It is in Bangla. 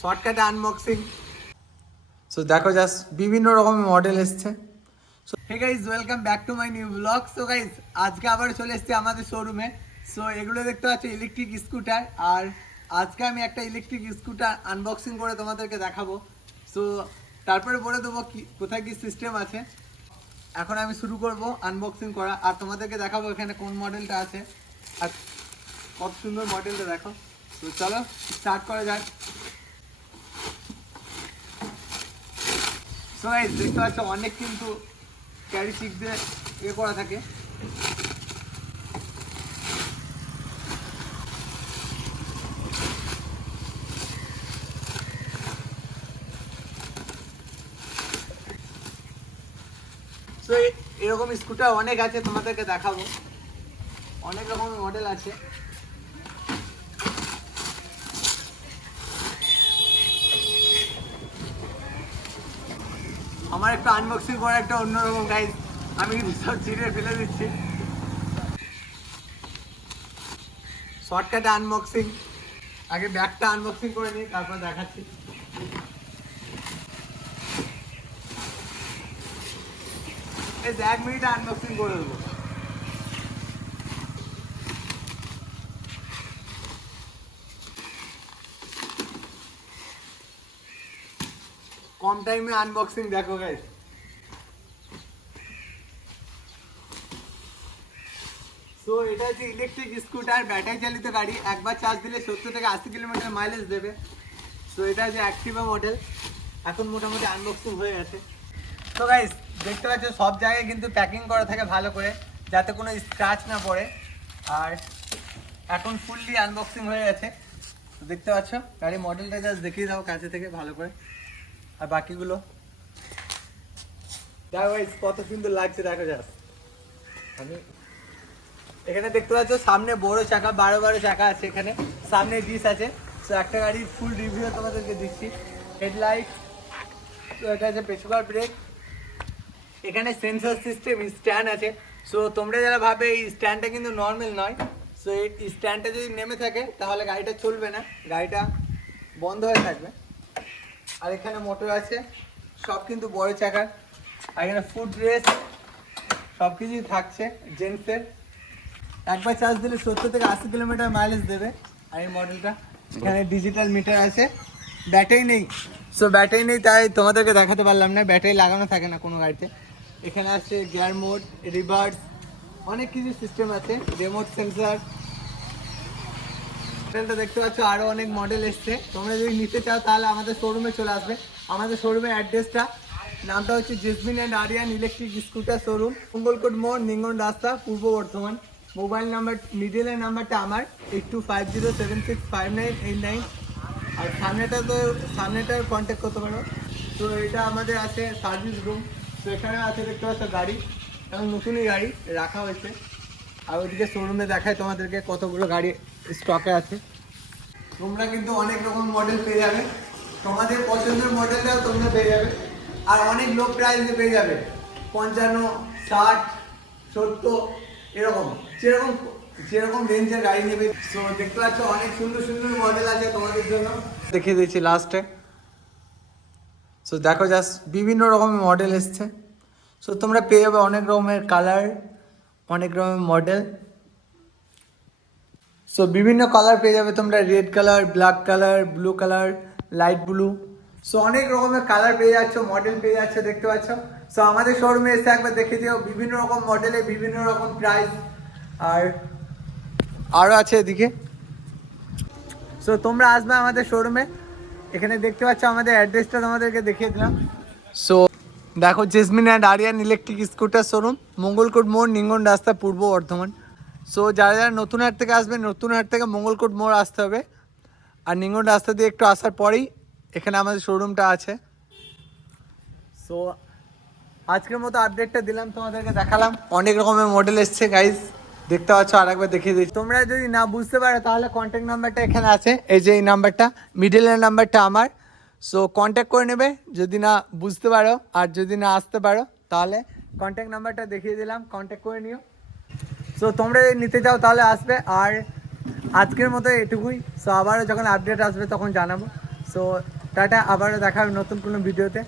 শর্টকাটে আনবক্সিং। সো দেখো জাস্ট বিভিন্ন রকমের মডেল এসছে। So hey guys, welcome back to my new blog. So guys, আজকে আবার চলে এসেছি আমাদের শোরুমে। সো এগুলো দেখতে পাচ্ছ ইলেকট্রিক স্কুটার, আর আজকে আমি একটা ইলেকট্রিক স্কুটার আনবক্সিং করে তোমাদেরকে দেখাবো। সো তারপরে বলে দেবো কি কোথায় কি সিস্টেম আছে। এখন আমি শুরু করব আনবক্সিং করা, আর তোমাদেরকে দেখাবো এখানে কোন মডেলটা আছে আর কত সুন্দর মডেলটা দেখো। তো চলো স্টার্ট করা যাক। সো গাইস, দেখতে পাচ্ছ অনেক কিন্তু ক্যারি চিক দিয়ে করা থাকে। সো এরকম স্কুটার অনেক আছে, তোমাদেরকে দেখাবো। অনেক রকমের মডেল আছে। আমার একটা আনবক্সিং করা একটা অন্যরকম গাইজ, আমি কিন্তু সব ছিঁড়ে ফেলে দিচ্ছি। শর্টকাটে আনবক্সিং, আগে ব্যাগটা আনবক্সিং করে নিই, তারপর দেখাচ্ছি। এই 1 মিনিটে আনবক্সিং করে দেবো। কম টাইমে আনবক্সিং দেখো গাইজ। সো এটা হচ্ছে ইলেকট্রিক স্কুটার, ব্যাটারি চালিত গাড়ি। একবার চার্জ দিলে 70 থেকে 80 কিলোমিটার মাইলেজ দেবে। সো এটা হচ্ছে অ্যাক্টিভা মডেল। এখন মোটামুটি আনবক্সিং হয়ে গেছে। তো গাইস, দেখতে পাচ্ছ সব জায়গায় কিন্তু প্যাকিং করা থাকে ভালো করে, যাতে কোনো স্ক্র্যাচ না পড়ে। আর এখন ফুললি আনবক্সিং হয়ে গেছে। তো দেখতে পাচ্ছ গাড়ির মডেলটা জাস্ট দেখিয়ে দাও কাছে থেকে ভালো করে, আর বাকিগুলো দেখো গাইস কত সুন্দর লাগছে। দেখো জাস্ট আমি এখানে দেখতে পাচ্ছ সামনে বড় চাকা, 12 চাকা আছে এখানে, সামনে ডিস আছে। তো একটা গাড়ির ফুল রিভিউ তোমাদেরকে দিচ্ছি। হেডলাইট, তো এটা আছে পেছনের ব্রেক, এখানে সেন্সর সিস্টেম, স্ট্যান্ড আছে। সো তোমরা যারা ভাবে এই স্ট্যান্ডটা কিন্তু নর্মাল নয়। সো এই স্ট্যান্ডটা যদি নেমে থাকে তাহলে গাড়িটা চলবে না, গাড়িটা বন্ধ হয়ে থাকবে। আর এখানে মোটর আছে, সব কিন্তু বড় চাকার। আর এখানে ফুড রেস্ট সব কিছুই থাকছে জেন্টসের। একবার চার্জ দিলে 70 থেকে 80 কিলোমিটার মাইলেজ দেবে। আর এই মডেলটা এখানে ডিজিটাল মিটার আছে। ব্যাটারি নেই, সো ব্যাটারি নেই তাই তোমাদেরকে দেখাতে পারলাম না, ব্যাটারি লাগানো থাকে না কোনো গাড়িতে। এখানে আছে গিয়ার মোড, রিভার্স, অনেক কিছু সিস্টেম আছে, রিমোট সেন্সার। মডেলটা দেখতে পাচ্ছ আরও অনেক মডেল এসছে। তোমরা যদি নিতে চাও তাহলে আমাদের শোরুমে চলে আসবে। আমাদের শোরুমের অ্যাড্রেসটা, নামটা হচ্ছে Jasmine and Aryan electric scooter showroom, Mangalkot মোড়, নিঙ্গন রাস্তা, পূর্ব বর্ধমান। মোবাইল নাম্বার, মিডিলের নাম্বারটা আমার 8250765989। আর সামনেটার কন্ট্যাক্ট করতে পারো। তো এটা আমাদের আছে সার্ভিস রুম। তো এখানে আছে দেখতে পাচ্ছ গাড়ি, এবং নতুনই গাড়ি রাখা হয়েছে। আর ওইদিকে শোরুমে দেখায় তোমাদেরকে কতগুলো গাড়ি স্টকে আছে। তোমরা কিন্তু অনেক রকম মডেল পেয়ে যাবে, তোমাদের পছন্দের মডেলটাও তোমরা পেয়ে যাবে। আর অনেক লো প্রাইসে পেয়ে যাবে, 55, 60, 70 এরকম, যেরকম রেঞ্জের গাড়ি নেবে। সো দেখতে পাচ্ছ অনেক সুন্দর সুন্দর মডেল আছে তোমাদের জন্য, দেখিয়ে দিচ্ছি লাস্টে। সো দেখো জাস্ট বিভিন্ন রকমের মডেল এসছে। সো তোমরা পেয়ে যাবে অনেক রকমের কালার, অনেক রকমের মডেল। সো বিভিন্ন কালার পেয়ে যাবে তোমরা, red colour, black colour, blue colour, light blue. So অনেক রকমের কালার পেয়ে যাচ্ছ, মডেল পেয়ে যাচ্ছ, দেখতে পাচ্ছ। সো আমাদের শোরুমে এসে একবার দেখে দিও, বিভিন্ন রকম মডেলে বিভিন্ন রকম প্রাইস। আর আরও আছে এদিকে। সো তোমরা আসবে আমাদের শোরুমে। এখানে দেখতে পাচ্ছ আমাদের অ্যাড্রেসটা তোমাদেরকে দেখিয়ে দিলাম। সো দেখো, Jasmine and Aryan electric scooter showroom, Mangalkot মোড়, নিঙ্গন রাস্তা, পূর্ব বর্ধমান। সো যারা যারা নতুন হাট থেকে আসবেন, নতুন হাট থেকে মঙ্গলকোট মোড় আসতে হবে। আর নিঙ্গন রাস্তা দিয়ে একটু আসার পরেই এখানে আমাদের শোরুমটা আছে। সো আজকের মতো আপডেটটা দিলাম, তোমাদেরকে দেখালাম। অনেক রকমের মডেল এসছে গাইজ, দেখতে পাচ্ছ। আর একবার দেখিয়ে দিচ্ছি। তোমরা যদি না বুঝতে পারো তাহলে কন্ট্যাক্ট নাম্বারটা এখানে আছে, এই যে এই নাম্বারটা, মিডলের নাম্বারটা আমার। সো কন্ট্যাক্ট করে নেবে যদি না বুঝতে পারো। আর যদি না আসতে পারো তাহলে কন্ট্যাক্ট নাম্বারটা দেখিয়ে দিলাম, কন্ট্যাক্ট করে নিও। সো তোমরা যদি নিতে চাও তাহলে আসবে। আর আজকের মতো এটুকুই। সো আবারও যখন আপডেট আসবে তখন জানাবো। সো টাটা, আবারও দেখা হবে নতুন কোনো ভিডিওতে।